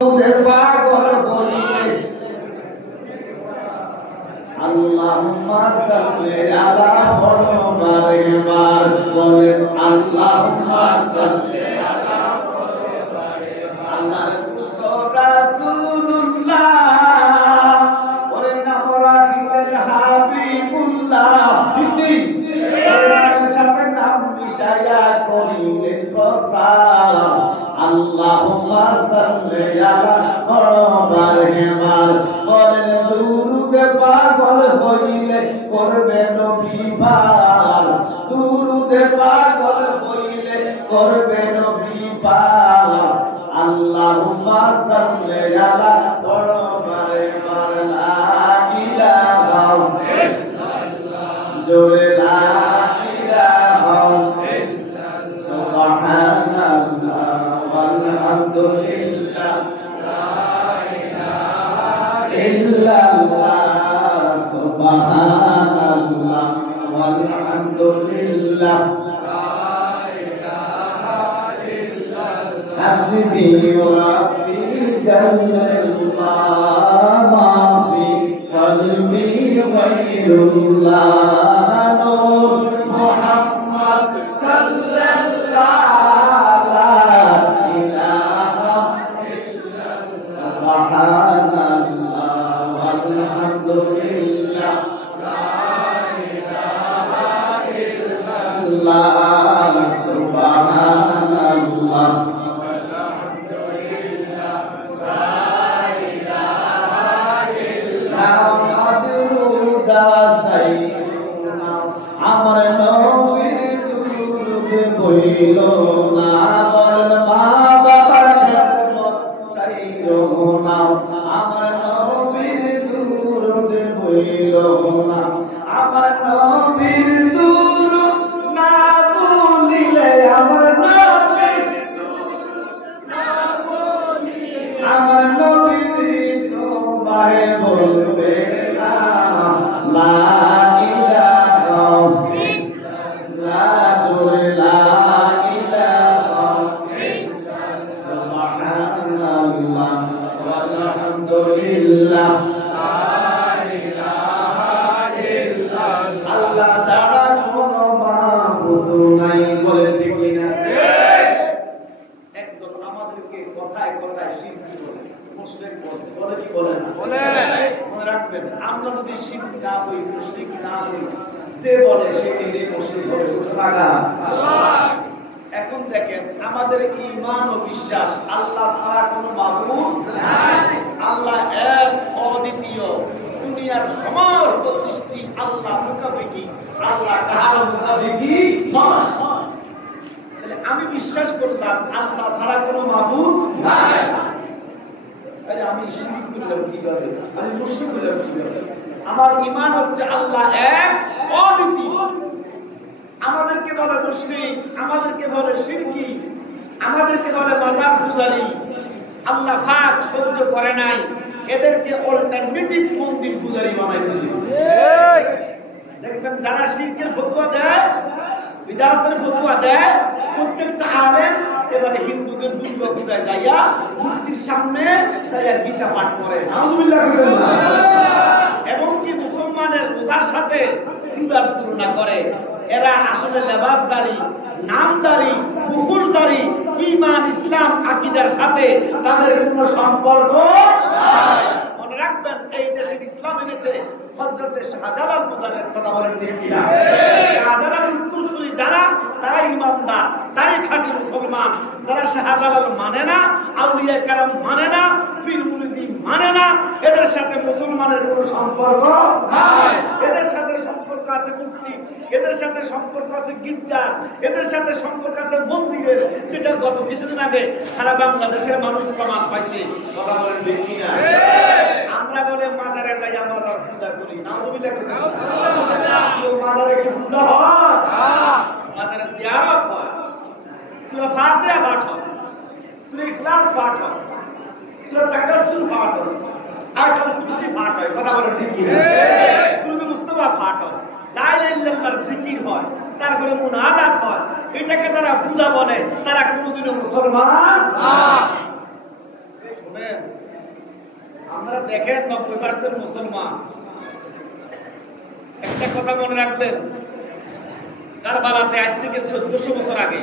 পাগল বলিলে আল্লাহুম্মা সাল্লি আলা মুহাম্মাদ বলে আল্লাহুম্মা সাল্লি আলা মুহাম্মাদ আল্লাহর মুস্তাফা রাসূলুল্লাহ ওরে নামরাহিমের হাবিবুল্লাহ ঠিক সাথে নাম মিশায়া করিলেন প্রসার আল্লাহুম্মা সাল্লি আলা মুহাম্মাদ বলেন দুরুদে পাগল হইলে করবে নবী পার দুরুদে পাগল হইলে করবে নবী পার আল্লাহুম্মা সাল্লি আলা মুহাম্মাদ লা ইলাহা ইল্লাল্লাহ জোরে লা ইলাহা ইল্লাল্লাহ সুবহানাল্লাহ আলহামদুলিল্লাহ লা ইলাহা ইল্লাল্লাহ সুবহানাল্লাহ আলহামদুলিল্লাহ লা ইলাহা ইল্লাল্লাহ হাসবি রাব্বি জাল্লাল্লাহ মা ফি কলবি গায়রুল্লাহ নূর মুহাম্মদ সাল্লাল্লাহু আমার নবীর দুরূদ বইল না মা বাবার খেদমত সাইরো না আমার নবীর দুরূদ বইল না আমার নবীর দুরূদ না বলিলে আমার নবীর দুরূদ না বলিলে আমার নবী তোমায় বলবে না লা আমরা যদি শিরক না হই মুশরিক না হই যে বলে সে নিজে মুশরিক হবে এখন দেখেন আমাদের ঈমান ও বিশ্বাস আল্লাহ ছাড়া কোনো মাবুদ নাই আল্লাহ এক অদ্বিতীয় দুনিয়ার সমস্ত সৃষ্টি আল্লাহ মুখাপেক্ষী আল্লাহ কারো মুখাপেক্ষী নয় তাহলে আমি বিশ্বাস করলাম আল্লাহ ছাড়া কোনো মাবুদ নাই আমি শিরক করলাম কিভাবে আমি মুশরিক করলাম কিভাবে আমার ঈমান হচ্ছে আল্লাহ এক অদ্বিতীয় আমাদেরকে বলে মুশরিক আমাদেরকে বলে শিরকি আমাদেরকে বলে মাজার পূজারী আল্লাহ পাক সহ্য করে নাই এদেরকে অল্টারনেটিভ মন্দির পূজারী বানাই দিয়েছে দেখবেন যারা শিরকের ফতোয়া দেয় বিদআতের ফতোয়া দেয় প্রত্যেকটা আলেম এবারে হিন্দুদের দুর্গা পূজায় যাইয়া মূর্তির সামনে যাইয়া গীতা পাঠ করে নাউজুবিল্লাহ এবং কি মুসলমানের রোজার সাথে পূজার তুলনা করে এরা আসলে লেবাসদারি নামদারি মুখোশদারি ঈমান ইসলাম আকীদার সাথে তাদের কোনো সম্পর্ক নাই মনে রাখবেন এই দেশে ইসলাম এনেছে হযরত শাহজালাল মুজাহিদের কথা বলেন ঠিক কিনা শাহজালাল উত্তরসূরি যারা তারা ঈমানদার তারাই খাঁটি মুসলমান যারা শাহজালাল মানে না আউলিয়া কেরাম মানে না পীর মুরিদি মানে না এদের সাথে মুসলমানের কোনো সম্পর্ক নাই এদের সাথে সম্পর্ক আছে মূর্তি এদের সাথে সম্পর্ক আছে গির্জা এদের সাথে সম্পর্ক আছে মন্দিরের যেটা গত কিছুদিন আগে সারা বাংলাদেশের মানুষ প্রমাণ পাইছে কথা বলেন ঠিক কিনা আমরা বলে মাজারে যাইয়া মাজার পূজা করি নাউজুবিল্লাহ মাজারে কি পূজা হয় মাজারে জিয়ারত হয় সূরা ফাতিহা পাঠ হয় সূরা ইখলাস পাঠ হয় সূরা তাকাসসুর পাঠ হয় আয়াতুল কুরসি পাঠ হয় কথা বলেন ঠিক কিনা দুরূদ মুস্তাফা পাঠ হয় লা ইলাহা ইল্লাল্লাহর জিকির হয় তারপরে মুনাজাত হয় এটাকে যারা পূজা বলে তারা কোনোদিনও মুসলমান না করবেন? আমরা দেখেন 90% মুসলমান। একটা কথা মনে রাখবেন, কারবালাতে আজ থেকে 1400 বছর আগে